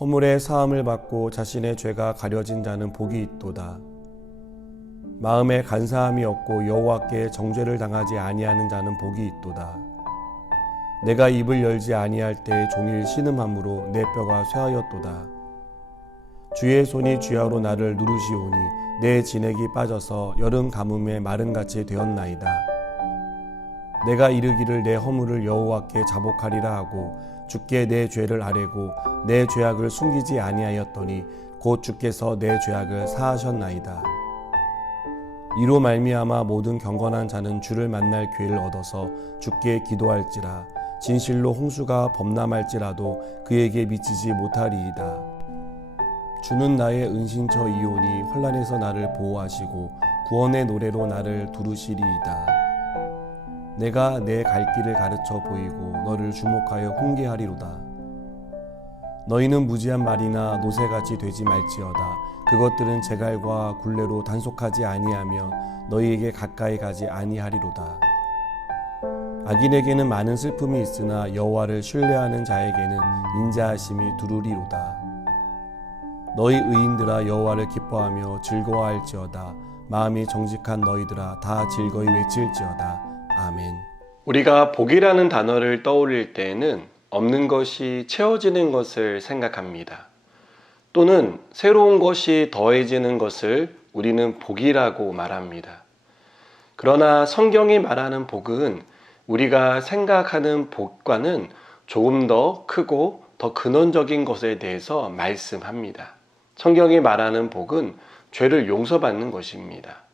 허물의 사함을 받고 자신의 죄가 가려진 자는 복이 있도다. 마음에 간사함이 없고 여호와께 정죄를 당하지 아니하는 자는 복이 있도다. 내가 입을 열지 아니할 때 종일 신음함으로 내 뼈가 쇠하였도다. 주의 손이 쥐하로 나를 누르시오니 내 진액이 빠져서 여름 가뭄에 마른같이 되었나이다. 내가 이르기를 내 허물을 여호와께 자복하리라 하고 주께 내 죄를 아뢰고 내 죄악을 숨기지 아니하였더니 곧 주께서 내 죄악을 사하셨나이다. 이로 말미암아 모든 경건한 자는 주를 만날 기회를 얻어서 주께 기도할지라. 진실로 홍수가 범람할지라도 그에게 미치지 못하리이다. 주는 나의 은신처이오니 환난에서 나를 보호하시고 구원의 노래로 나를 두르시리이다. 내가 내 갈 길을 가르쳐 보이고 너를 주목하여 훈계하리로다. 너희는 무지한 말이나 노새같이 되지 말지어다. 그것들은 제갈과 굴레로 단속하지 아니하며 너희에게 가까이 가지 아니하리로다. 악인에게는 많은 슬픔이 있으나 여호와를 신뢰하는 자에게는 인자하심이 두루리로다. 너희 의인들아 여호와를 기뻐하며 즐거워할지어다. 마음이 정직한 너희들아 다 즐거이 외칠지어다. 아멘. 우리가 복이라는 단어를 떠올릴 때에는 없는 것이 채워지는 것을 생각합니다. 또는 새로운 것이 더해지는 것을 우리는 복이라고 말합니다. 그러나 성경이 말하는 복은 우리가 생각하는 복과는 조금 더 크고 더 근원적인 것에 대해서 말씀합니다. 성경이 말하는 복은 죄를 용서받는 것입니다.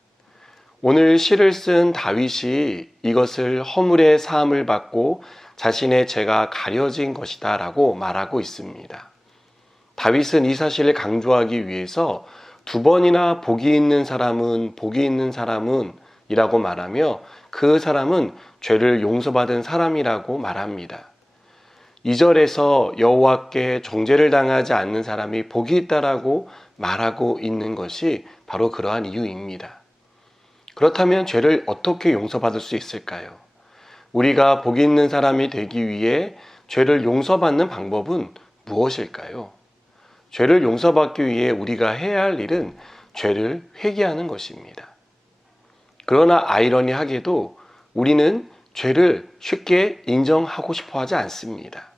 오늘 시를 쓴 다윗이 이것을 허물의 사함을 받고 자신의 죄가 가려진 것이다 라고 말하고 있습니다. 다윗은 이 사실을 강조하기 위해서 두 번이나 복이 있는 사람은 이라고 말하며 그 사람은 죄를 용서받은 사람이라고 말합니다. 2절에서 여호와께 정죄를 당하지 않는 사람이 복이 있다라고 말하고 있는 것이 바로 그러한 이유입니다. 그렇다면 죄를 어떻게 용서받을 수 있을까요? 우리가 복이 있는 사람이 되기 위해 죄를 용서받는 방법은 무엇일까요? 죄를 용서받기 위해 우리가 해야 할 일은 죄를 회개하는 것입니다. 그러나 아이러니하게도 우리는 죄를 쉽게 인정하고 싶어 하지 않습니다.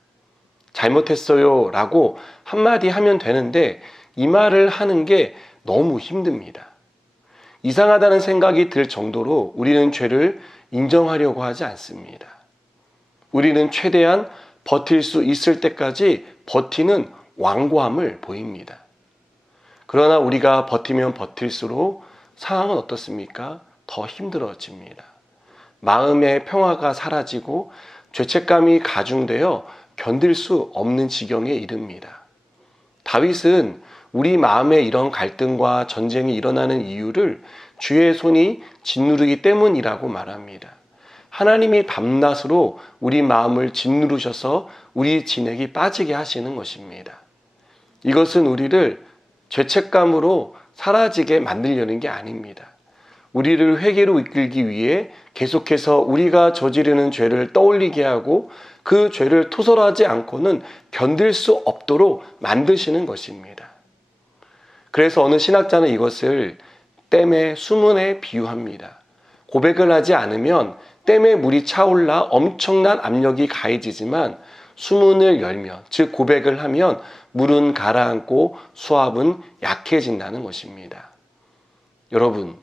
잘못했어요 라고 한마디 하면 되는데 이 말을 하는 게 너무 힘듭니다. 이상하다는 생각이 들 정도로 우리는 죄를 인정하려고 하지 않습니다. 우리는 최대한 버틸 수 있을 때까지 버티는 완고함을 보입니다. 그러나 우리가 버티면 버틸수록 상황은 어떻습니까? 더 힘들어집니다. 마음의 평화가 사라지고 죄책감이 가중되어 견딜 수 없는 지경에 이릅니다. 다윗은 우리 마음에 이런 갈등과 전쟁이 일어나는 이유를 주의 손이 짓누르기 때문이라고 말합니다. 하나님이 밤낮으로 우리 마음을 짓누르셔서 우리 진액이 빠지게 하시는 것입니다. 이것은 우리를 죄책감으로 사라지게 만들려는 게 아닙니다. 우리를 회개로 이끌기 위해 계속해서 우리가 저지르는 죄를 떠올리게 하고 그 죄를 토설하지 않고는 견딜 수 없도록 만드시는 것입니다. 그래서 어느 신학자는 이것을 댐의 수문에 비유합니다. 고백을 하지 않으면 댐에 물이 차올라 엄청난 압력이 가해지지만 수문을 열면, 즉 고백을 하면 물은 가라앉고 수압은 약해진다는 것입니다. 여러분,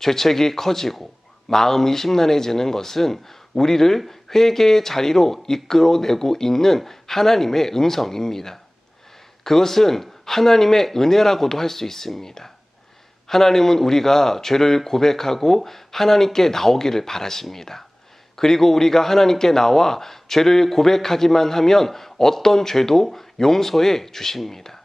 죄책이 커지고 마음이 심란해지는 것은 우리를 회개의 자리로 이끌어내고 있는 하나님의 음성입니다. 그것은 하나님의 은혜라고도 할 수 있습니다. 하나님은 우리가 죄를 고백하고 하나님께 나오기를 바라십니다. 그리고 우리가 하나님께 나와 죄를 고백하기만 하면 어떤 죄도 용서해 주십니다.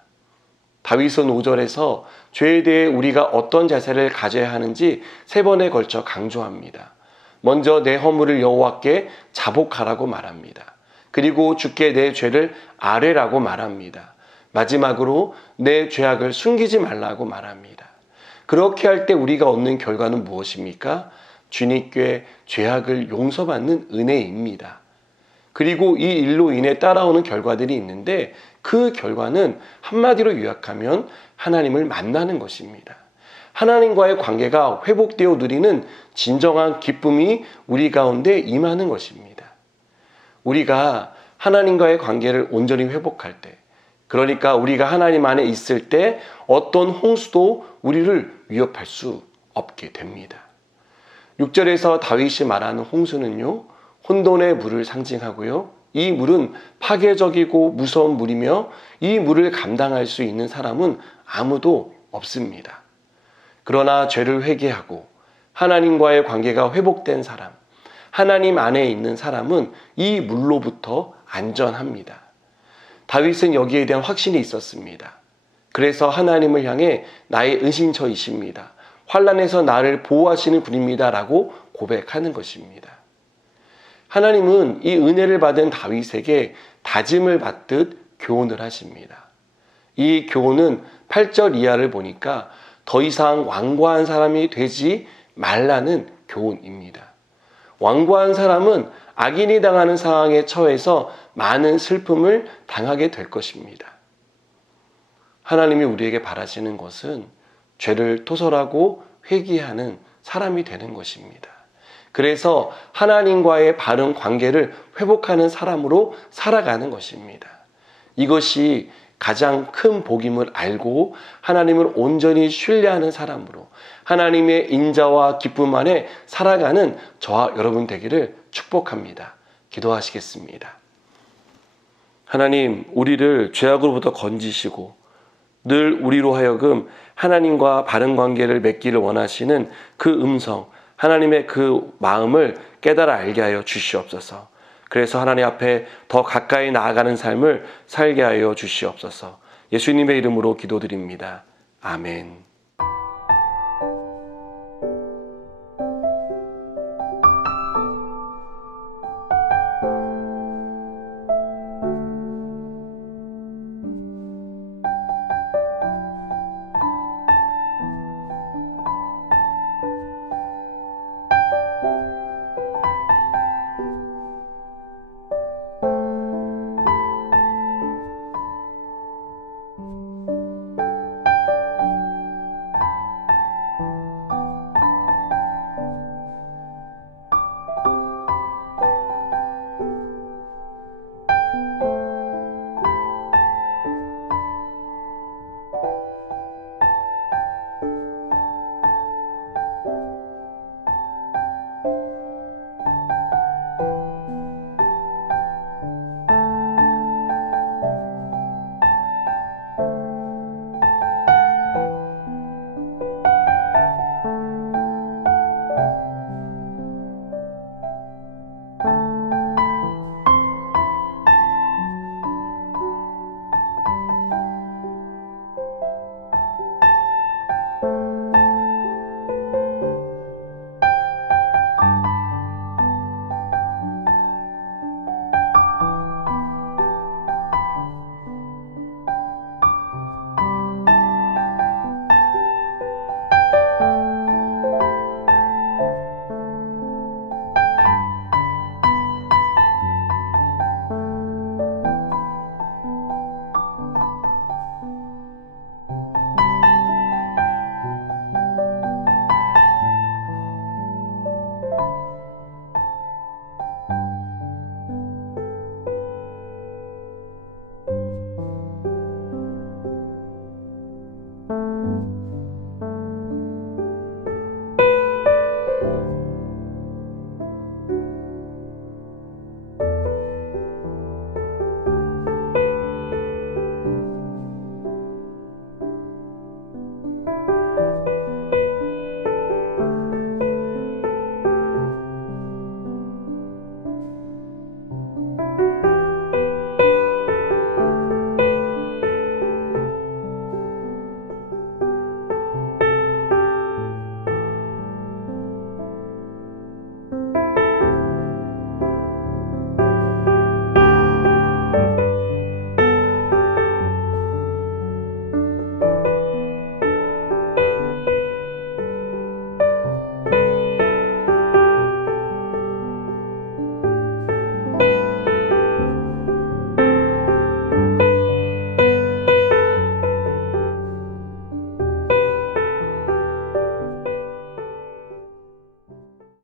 다윗은 5절에서 죄에 대해 우리가 어떤 자세를 가져야 하는지 3번에 걸쳐 강조합니다. 먼저 내 허물을 여호와께 자복하라고 말합니다. 그리고 주께 내 죄를 아뢰라고 말합니다. 마지막으로 내 죄악을 숨기지 말라고 말합니다. 그렇게 할 때 우리가 얻는 결과는 무엇입니까? 주님께 죄악을 용서받는 은혜입니다. 그리고 이 일로 인해 따라오는 결과들이 있는데 그 결과는 한마디로 요약하면 하나님을 만나는 것입니다. 하나님과의 관계가 회복되어 누리는 진정한 기쁨이 우리 가운데 임하는 것입니다. 우리가 하나님과의 관계를 온전히 회복할 때, 그러니까 우리가 하나님 안에 있을 때 어떤 홍수도 우리를 위협할 수 없게 됩니다. 6절에서 다윗이 말하는 홍수는요, 혼돈의 물을 상징하고요. 이 물은 파괴적이고 무서운 물이며 이 물을 감당할 수 있는 사람은 아무도 없습니다. 그러나 죄를 회개하고 하나님과의 관계가 회복된 사람, 하나님 안에 있는 사람은 이 물로부터 안전합니다. 다윗은 여기에 대한 확신이 있었습니다. 그래서 하나님을 향해 나의 은신처이십니다. 환난에서 나를 보호하시는 분입니다. 라고 고백하는 것입니다. 하나님은 이 은혜를 받은 다윗에게 다짐을 받듯 교훈을 하십니다. 이 교훈은 8절 이하를 보니까 더 이상 완고한 사람이 되지 말라는 교훈입니다. 완고한 사람은 악인이 당하는 상황에 처해서 많은 슬픔을 당하게 될 것입니다. 하나님이 우리에게 바라시는 것은 죄를 토설하고 회개하는 사람이 되는 것입니다. 그래서 하나님과의 바른 관계를 회복하는 사람으로 살아가는 것입니다. 이것이 가장 큰 복임을 알고 하나님을 온전히 신뢰하는 사람으로 하나님의 인자와 기쁨 안에 살아가는 저와 여러분 되기를 축복합니다. 기도하시겠습니다. 하나님, 우리를 죄악으로부터 건지시고 늘 우리로 하여금 하나님과 바른 관계를 맺기를 원하시는 그 음성, 하나님의 그 마음을 깨달아 알게 하여 주시옵소서. 그래서 하나님 앞에 더 가까이 나아가는 삶을 살게 하여 주시옵소서. 예수님의 이름으로 기도드립니다. 아멘.